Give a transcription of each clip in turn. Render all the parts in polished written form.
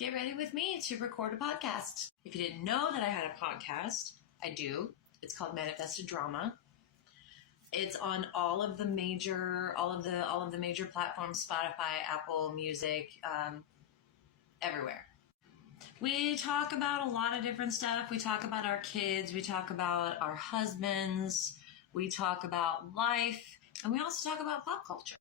get ready with me to record a podcast. If you didn't know that I had a podcast, I do. It's called Manifested Drama. It's on all of the major platforms: Spotify, Apple Music, everywhere. We talk about a lot of different stuff. We talk about our kids. We talk about our husbands. We talk about life. And we also talk about pop culture.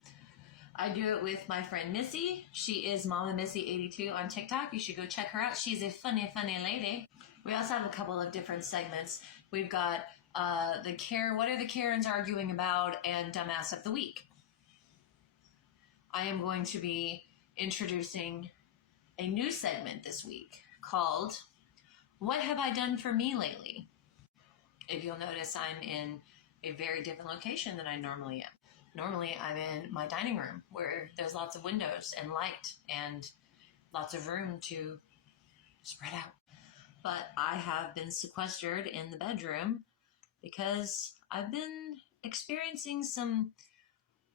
I do it with my friend Missy. She is Mama Missy82 on TikTok. You should go check her out. She's a funny lady. We also have a couple of different segments. We've got what are the Karens arguing about, and Dumbass of the Week. I am going to be introducing a new segment this week called What Have I Done for Me Lately? If you'll notice, I'm in a very different location than I normally am. Normally, I'm in my dining room where there's lots of windows and light and lots of room to spread out. But I have been sequestered in the bedroom because I've been experiencing some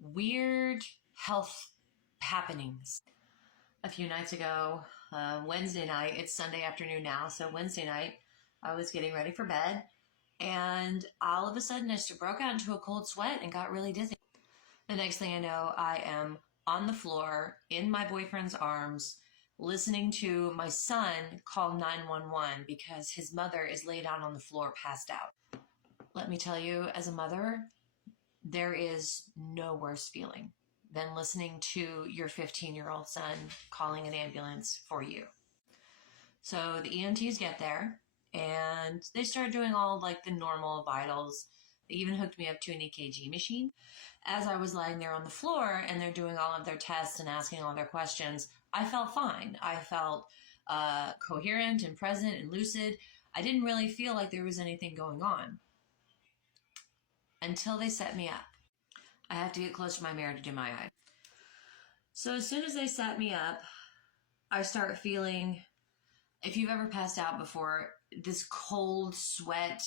weird health happenings. A few nights ago, Wednesday night, it's Sunday afternoon now, so Wednesday night, I was getting ready for bed, and all of a sudden I just broke out into a cold sweat and got really dizzy. The next thing I know, I am on the floor in my boyfriend's arms, listening to my son call 911 because his mother is laid out on the floor, passed out. Let me tell you, as a mother, there is no worse feeling than listening to your 15-year-old son calling an ambulance for you. So the EMTs get there, and they start doing all like the normal vitals. They even hooked me up to an EKG machine. As I was lying there on the floor and they're doing all of their tests and asking all their questions, I felt fine. I felt coherent and present and lucid. I didn't really feel like there was anything going on until they set me up. I have to get close to my mirror to do my eye. So as soon as they set me up, I start feeling, if you've ever passed out before, this cold sweat,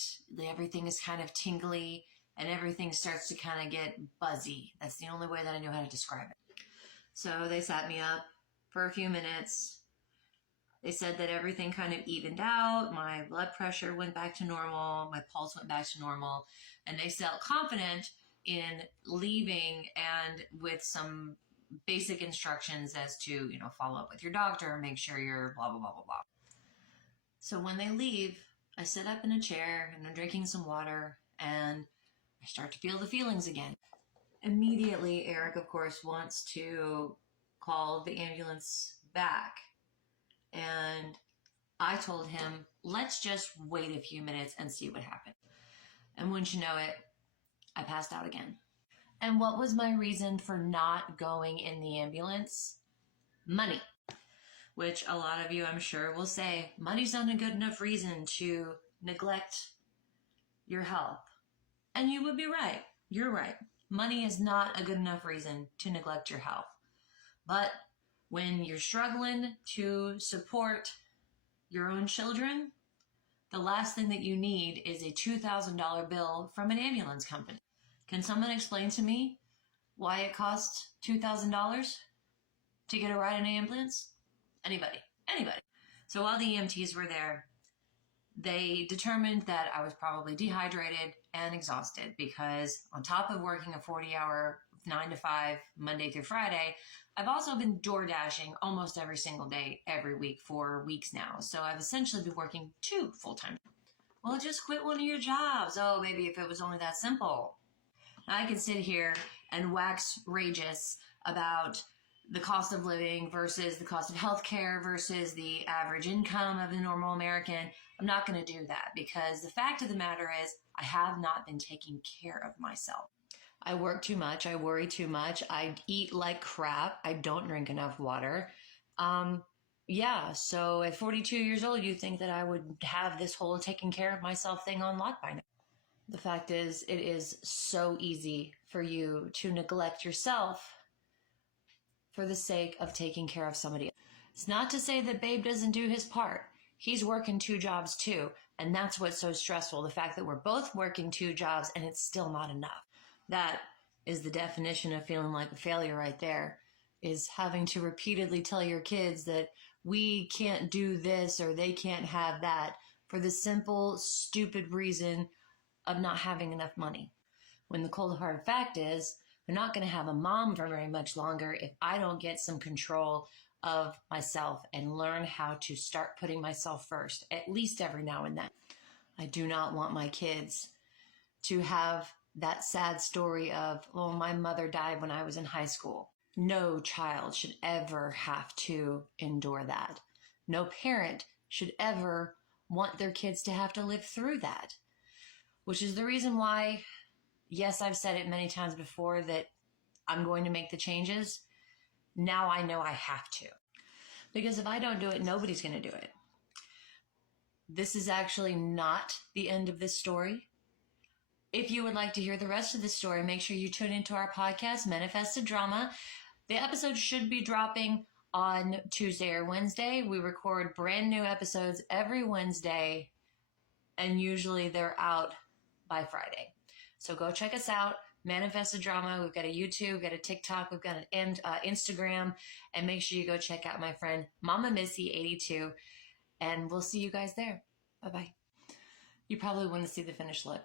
everything is kind of tingly and everything starts to kind of get buzzy. That's the only way that I know how to describe it. So they sat me up for a few minutes. They said that everything kind of evened out. My blood pressure went back to normal. My pulse went back to normal. And they felt confident in leaving and with some basic instructions as to, follow up with your doctor, make sure you're blah, blah, blah, blah, blah. So when they leave, I sit up in a chair and I'm drinking some water and I start to feel the feelings again. Immediately, Eric, of course, wants to call the ambulance back. And I told him, let's just wait a few minutes and see what happens. And wouldn't you know it, I passed out again. And what was my reason for not going in the ambulance? Money. Which a lot of you, I'm sure, will say, money's not a good enough reason to neglect your health. And you would be right. You're right. Money is not a good enough reason to neglect your health. But when you're struggling to support your own children, the last thing that you need is a $2,000 bill from an ambulance company. Can someone explain to me why it costs $2,000 to get a ride in an ambulance? Anybody. So while the EMTs were there, they determined that I was probably dehydrated and exhausted because on top of working a 40-hour 9 to 5 Monday through Friday, I've also been door dashing almost every single day, every week for weeks now. So I've essentially been working 2 full-time. Well, just quit one of your jobs. Oh, maybe if it was only that simple. I could sit here and wax rageous about the cost of living versus the cost of healthcare versus the average income of the normal American. I'm not going to do that because the fact of the matter is I have not been taking care of myself. I work too much. I worry too much. I eat like crap. I don't drink enough water. So at 42 years old, you think that I would have this whole taking care of myself thing on lock by now. The fact is, it is so easy for you to neglect yourself for the sake of taking care of somebody else. It's not to say that Babe doesn't do his part. He's working 2 jobs too. And that's what's so stressful. The fact that we're both working 2 jobs and it's still not enough. That is the definition of feeling like a failure right there, is having to repeatedly tell your kids that we can't do this or they can't have that for the simple, stupid reason of not having enough money. When the cold hard fact is, they're not going to have a mom for very much longer if I don't get some control of myself and learn how to start putting myself first, at least every now and then. I do not want my kids to have that sad story of, oh, my mother died when I was in high school. No child should ever have to endure that. No parent should ever want their kids to have to live through that, which is the reason why, yes, I've said it many times before that I'm going to make the changes. Now I know I have to. Because if I don't do it, nobody's going to do it. This is actually not the end of this story. If you would like to hear the rest of the story, make sure you tune into our podcast, Manifested Drama. The episode should be dropping on Tuesday or Wednesday. We record brand new episodes every Wednesday, and usually they're out by Friday. So go check us out, Manifested Drama. We've got a YouTube, we've got a TikTok, we've got an Instagram, and make sure you go check out my friend Mama Missy 82, and we'll see you guys there. Bye-bye. You probably want to see the finished look.